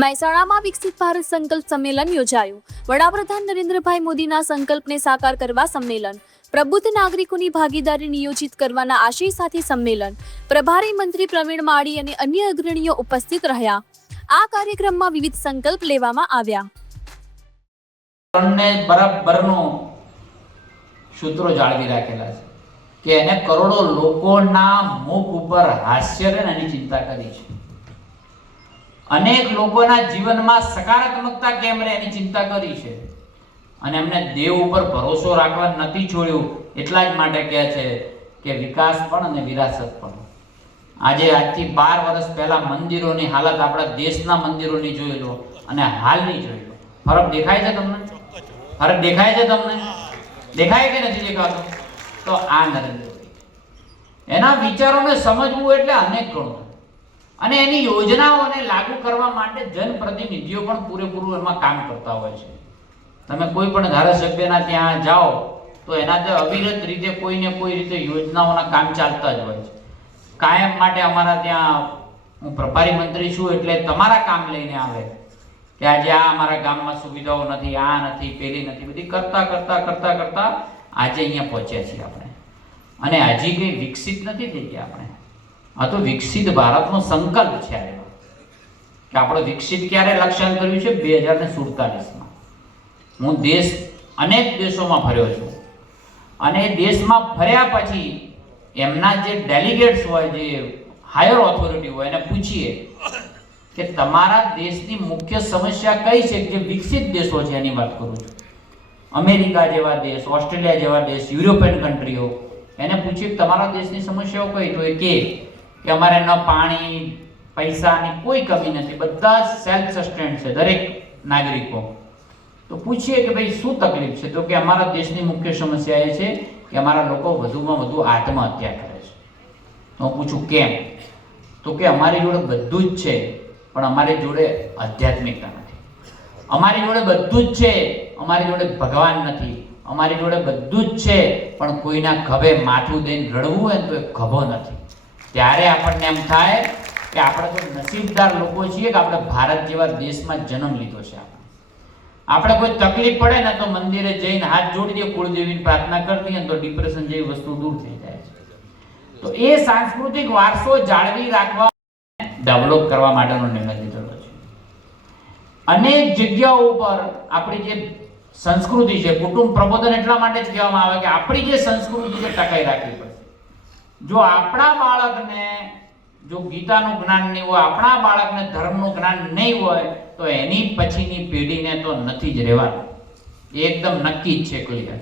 મહેસાણામાં વિકસિત ભારત સંકલ્પ સંમેલન યોજાયું. વડાપ્રધાન નરેન્દ્રભાઈ મોદીના સંકલ્પને સાકાર કરવા સંમેલન. પ્રબુદ્ધ નાગરિકોની ભાગીદારી નિયોજિત કરવાના આશય સાથે સંમેલન. પ્રભારી મંત્રી પ્રવીણ માળી અને અન્ય અગ્રણીઓ ઉપસ્થિત રહ્યા. આ કાર્યક્રમમાં વિવિધ સંકલ્પ લેવામાં આવ્યા. બરાબરનો સૂત્રો જાળવી રાખેલા છે કે એને કરોડો લોકોના મુખ ઉપર હાસ્ય રહે એની ચિંતા કરી છે. અનેક લોકોના જીવનમાં સકારાત્મકતા કેમ રહે એની ચિંતા કરી છે અને એમને દેવ ઉપર ભરોસો રાખવા નથી છોડ્યું. એટલા જ માટે કહે છે કે વિકાસ પણ અને વિરાસત પણ. આજથી 12 વર્ષ પહેલા મંદિરોની હાલત આપણા દેશના મંદિરોની જોઈ લો અને હાલની જોઈ લો. ફરક દેખાય છે તમને? ફરક દેખાય છે તમને? દેખાય કે નથી દેખાતો? તો આ નરેન્દ્રભાઈ એના વિચારોને સમજવું એટલે અનેક ગણું અને એની યોજનાઓને લાગુ કરવા માટે જનપ્રતિનિધિઓ પણ પૂરેપૂરું એમાં કામ કરતા હોય છે. તમે કોઈ પણ ધારાસભ્યના ત્યાં જાઓ તો એના તે અવિરત રીતે કોઈને કોઈ રીતે યોજનાઓના કામ ચાલતા જ હોય છે. કાયમ માટે અમારા ત્યાં હું પ્રભારી મંત્રી છું એટલે તમારા કામ લઈને આવે કે આજે આ અમારા ગામમાં સુવિધાઓ નથી, આ નથી, પેલી નથી, બધી કરતા કરતા કરતા કરતા આજે અહીંયા પહોંચ્યા છીએ આપણે. અને હજી કંઈ વિકસિત નથી થઈ ગયા આપણે. આ તો વિકસિત ભારતનો સંકલ્પ છે કે આપણે વિકસિત ક્યારે લક્ષ્યાંક કર્યું છે? 2047માં. હું અનેક દેશોમાં ફર્યો છું અને દેશમાં ફર્યા પછી એમના જે ડેલિગેટ્સ હોય, જે હાયર ઓથોરિટી હોય, એને પૂછીએ કે તમારા દેશની મુખ્ય સમસ્યા કઈ છે? જે વિકસિત દેશો છે એની વાત કરું છું. અમેરિકા જેવા દેશ, ઓસ્ટ્રેલિયા જેવા દેશ, યુરોપિયન કન્ટ્રીઓ, એને પૂછીએ તમારા દેશની સમસ્યાઓ કઈ? તો એ કે અમારે ન પાણી, પૈસાની કોઈ કમી નથી, બધા સેલ્ફ સસ્ટેન્ડ છે દરેક નાગરિકો. તો પૂછીએ કે ભાઈ શું તકલીફ છે? તો કે અમારા દેશની મુખ્ય સમસ્યા એ છે કે અમારા લોકો વધુમાં વધુ આત્મહત્યા કરે છે. તો હું પૂછું કેમ? તો કે અમારી જોડે બધું જ છે પણ અમારી જોડે આધ્યાત્મિકતા નથી. અમારી જોડે બધું જ છે, અમારી જોડે ભગવાન નથી. અમારી જોડે બધું જ છે પણ કોઈના ખભે માથું દઈને રડવું હોય તો એ ખભો નથી. ત્યારે આપણને એમ થાય કે આપણે તો નસીબદાર લોકો છીએ કે આપણે ભારત જેવા દેશમાં જન્મ લીધો છે. આપણે કોઈ તકલીફ પડે ને તો મંદિરે જઈને હાથ જોડી દઈએ, કુળદેવીની પ્રાર્થના કરી દઈએ તો ડિપ્રેશન જેવી વસ્તુ દૂર થઈ જાય છે. તો એ સાંસ્કૃતિક વારસો જાળવી રાખવા, ડેવલપ કરવા માટેનો નિર્ણય લીધેલો છે. અનેક જગ્યાઓ ઉપર આપણી જે સંસ્કૃતિ છે, કુટુંબ પ્રબોધન એટલા માટે જ કહેવામાં આવે કે આપણી જે સંસ્કૃતિ છે ટકાઈ રાખવી પડે. જો આપણા બાળકને જો ગીતાનું જ્ઞાન નહીં હોય, આપણા બાળકને ધર્મનું જ્ઞાન નહીં હોય તો એની પછીની પેઢીને તો નથી જ રહેવાનું. એકદમ નક્કી જ છે, ક્લિયર.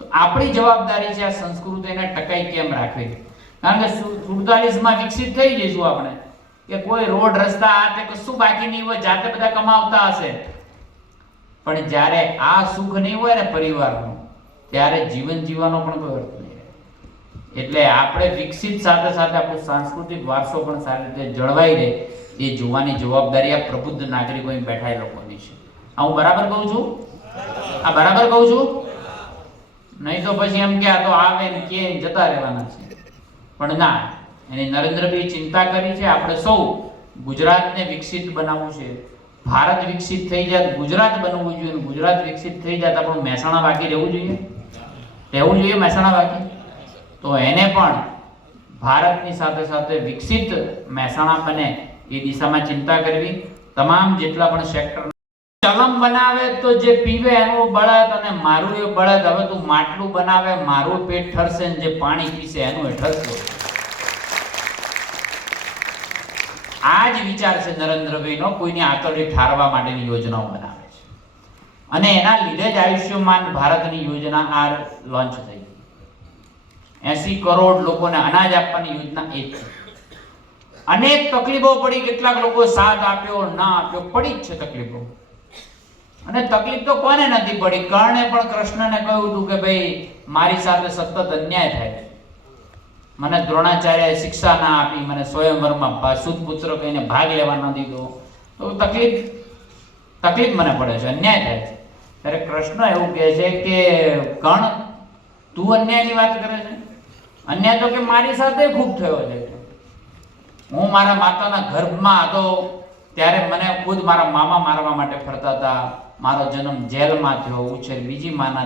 તો આપણી જવાબદારી છે આ સંસ્કૃતિને ટકાઈ કેમ રાખવી. કારણ કે 47માં વિકસિત થઈ જઈશું આપણે કે કોઈ રોડ રસ્તા આ તે કશું બાકી નહીં હોય, જાતે બધા કમાવતા હશે. પણ જ્યારે આ સુખ નહીં હોય ને પરિવારનું, ત્યારે જીવન જીવવાનો પણ કોઈ અર્થ નહીં. એટલે આપણે વિકસિત સાથે સાથે આપણો સાંસ્કૃતિક વારસો પણ સારી રીતે જળવાઈ રહે એ જોવાની જવાબદારી આ પ્રબુદ્ધ નાગરિકો બેઠા લોકોની છે. આ હું બરાબર કહું છું? આ બરાબર કહું છું? નહીં તો પછી એમ કે આ તો આવે ને કે જતા રહેવાના છે. પણ ના, એની નરેન્દ્રભાઈ ચિંતા કરી છે. આપણે સૌ ગુજરાતને વિકસિત બનાવવું છે. ભારત વિકસિત થઈ જાય ગુજરાત બનવું જોઈએ. ગુજરાત વિકસિત થઈ જાય તો આપણું મહેસાણા બાકી રહેવું જોઈએ. મહેસાણા બાકી. તો એને પણ ભારતની સાથે સાથે વિકસિત મહેસાણા બને એ દિશામાં ચિંતા કરવી. તમામ જેટલા પણ સેક્ટર ચલમ બનાવે તો જે પીવે એનું બળદ અને મારું એ બળદ. હવે તું માટલું બનાવે, મારું પેટ ઠરશે ને જે પાણી પીશે એનું એ ઠરશે. આ જ વિચાર છે નરેન્દ્રભાઈનો. કોઈની આંતરડી ઠારવા માટેની યોજનાઓ બનાવે છે અને એના લીધે જ આયુષ્યમાન ભારતની યોજના આ લોન્ચ થઈ. 80 કરોડ લોકોને અનાજ આપવાની યોજના એ જ છે. અનેક તકલીફો પડી, કેટલાક લોકો સાથ આપ્યો, ના આપ્યો, પડી જ છે તકલીફો. અને તકલીફ તો કોને નથી પડી? કર્ણે પણ કૃષ્ણને કહ્યું હતું કે ભાઈ મારી સાથે સતત અન્યાય થાય છે, મને દ્રોણાચાર્યએ શિક્ષા ના આપી, મને સ્વયંવરમાં સુતપુત્ર કહીને ભાગ લેવા ન દીધો, તો તકલીફ મને પડે છે, અન્યાય થાય છે. ત્યારે કૃષ્ણ એવું કહે છે કે કર્ણ, તું અન્યાયની વાત કરે છે? અન્યાય તો કે મારી સાથે ખૂબ થયો છે. હું મારા માતાના ગર્ભમાં હતો ત્યારે મને ખુદ મારા મામા મારવા માટે ફરતા હતા. મારો જન્મ જેલમાં થયો, ઉછેર બીજી માના